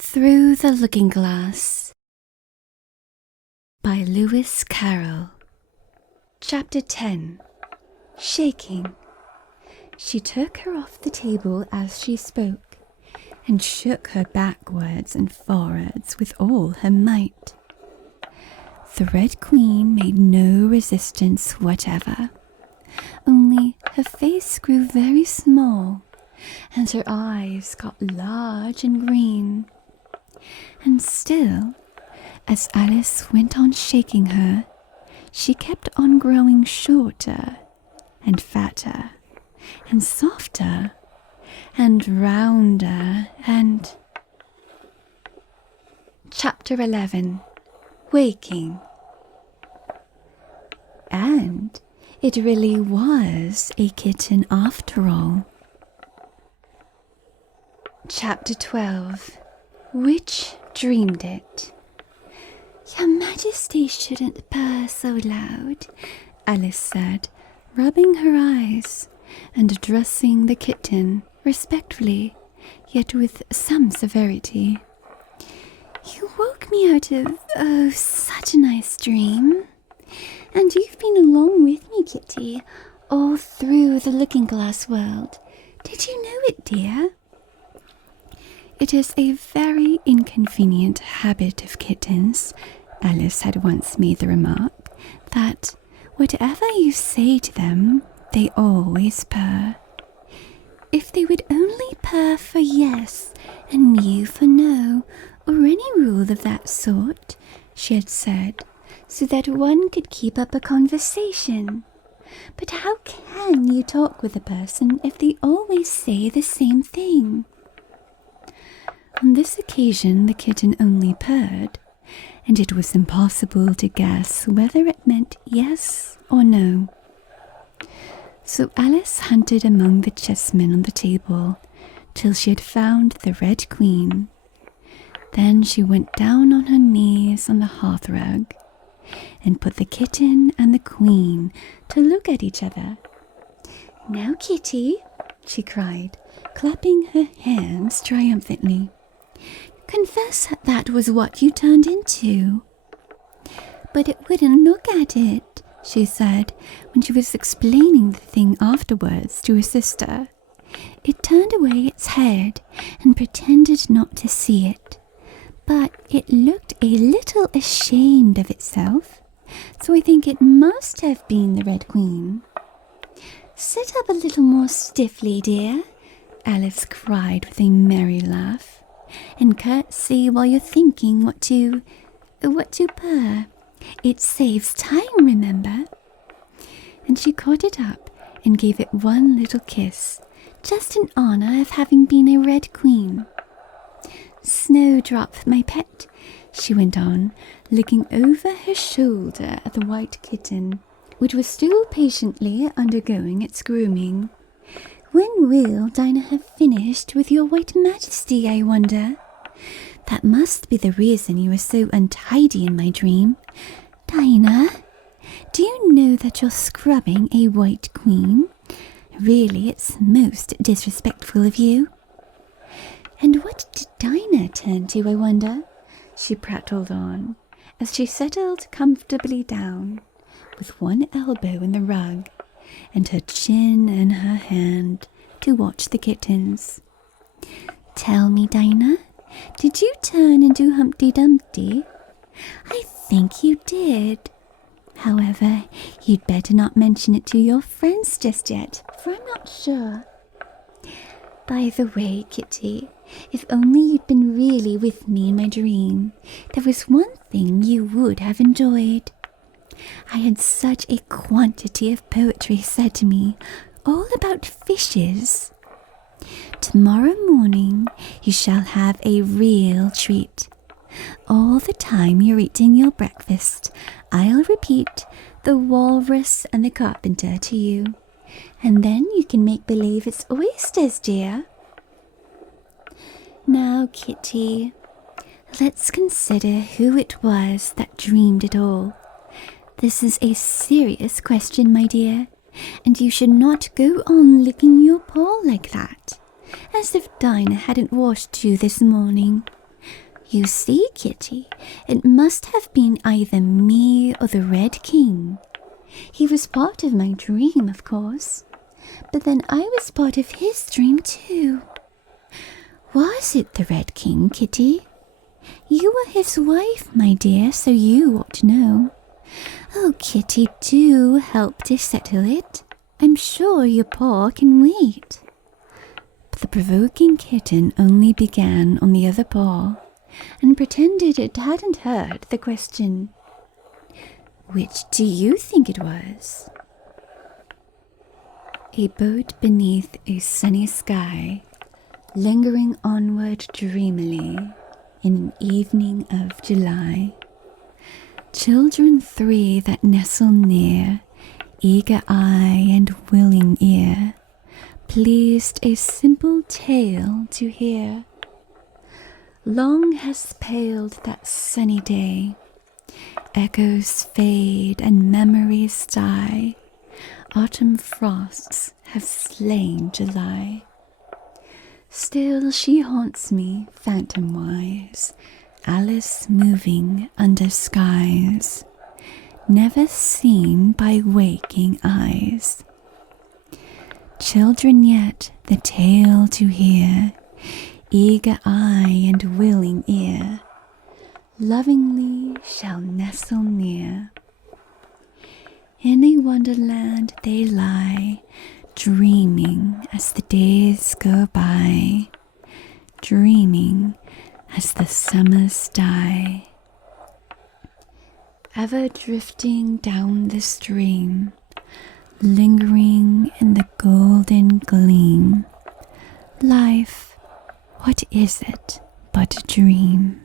Through the Looking Glass by Lewis Carroll. Chapter 10. Shaking. She took her off the table as she spoke, and shook her backwards and forwards with all her might. The Red Queen made no resistance whatever, only her face grew very small, and her eyes got large and green. And still, as Alice went on shaking her, she kept on growing shorter and fatter and softer and rounder and... Chapter 11. Waking. And it really was a kitten after all. Chapter 12. Which dreamed it? Your Majesty shouldn't purr so loud, Alice said, rubbing her eyes and addressing the kitten respectfully, yet with some severity. You woke me out of, such a nice dream. And you've been along with me, Kitty, all through the Looking Glass world. Did you know it, dear? It is a very inconvenient habit of kittens, Alice had once made the remark, that whatever you say to them, they always purr. If they would only purr for yes and mew for no, or any rule of that sort, she had said, so that one could keep up a conversation. But how can you talk with a person if they always say the same thing? On this occasion the kitten only purred, and it was impossible to guess whether it meant yes or no. So Alice hunted among the chessmen on the table till she had found the Red Queen. Then she went down on her knees on the hearthrug and put the kitten and the Queen to look at each other. Now, Kitty, she cried, clapping her hands triumphantly. Confess that was what you turned into. But it wouldn't look at it, she said, when she was explaining the thing afterwards to her sister. It turned away its head and pretended not to see it. But it looked a little ashamed of itself, so I think it must have been the Red Queen. Sit up a little more stiffly, dear, Alice cried with a merry laugh. And curtsy while you're thinking what to purr. It saves time, remember? And she caught it up and gave it one little kiss, just in honour of having been a Red Queen. Snowdrop, my pet, she went on, looking over her shoulder at the white kitten, which was still patiently undergoing its grooming. When will Dinah have finished with your White Majesty, I wonder? That must be the reason you were so untidy in my dream. Dinah, do you know that you're scrubbing a White Queen? Really, it's most disrespectful of you. And what did Dinah turn to, I wonder? She prattled on, as she settled comfortably down, with one elbow in the rug, and her chin in her hand, to watch the kittens. Tell me, Dinah, did you turn into Humpty Dumpty? I think you did. However, you'd better not mention it to your friends just yet, for I'm not sure. By the way, Kitty, if only you'd been really with me in my dream, there was one thing you would have enjoyed. I had such a quantity of poetry said to me, all about fishes. Tomorrow morning you shall have a real treat. All the time you're eating your breakfast, I'll repeat the walrus and the carpenter to you, and then you can make believe it's oysters, dear. Now, Kitty, let's consider who it was that dreamed it all. This is a serious question, my dear, and you should not go on licking your paw like that, as if Dinah hadn't washed you this morning. You see, Kitty, it must have been either me or the Red King. He was part of my dream, of course, but then I was part of his dream too. Was it the Red King, Kitty? You were his wife, my dear, so you ought to know. Oh, Kitty, do help to settle it. I'm sure your paw can wait. But the provoking kitten only began on the other paw and pretended it hadn't heard the question. Which do you think it was? A boat beneath a sunny sky, lingering onward dreamily in an evening of July. Children three that nestle near, eager eye and willing ear, pleased a simple tale to hear. Long has paled that sunny day, echoes fade and memories die, autumn frosts have slain July. Still she haunts me, phantom-wise, Alice moving under skies, never seen by waking eyes. Children yet the tale to hear, eager eye and willing ear, lovingly shall nestle near. In a wonderland they lie, dreaming as the days go by, dreaming as the summers die. Ever drifting down the stream, lingering in the golden gleam, life, what is it but a dream?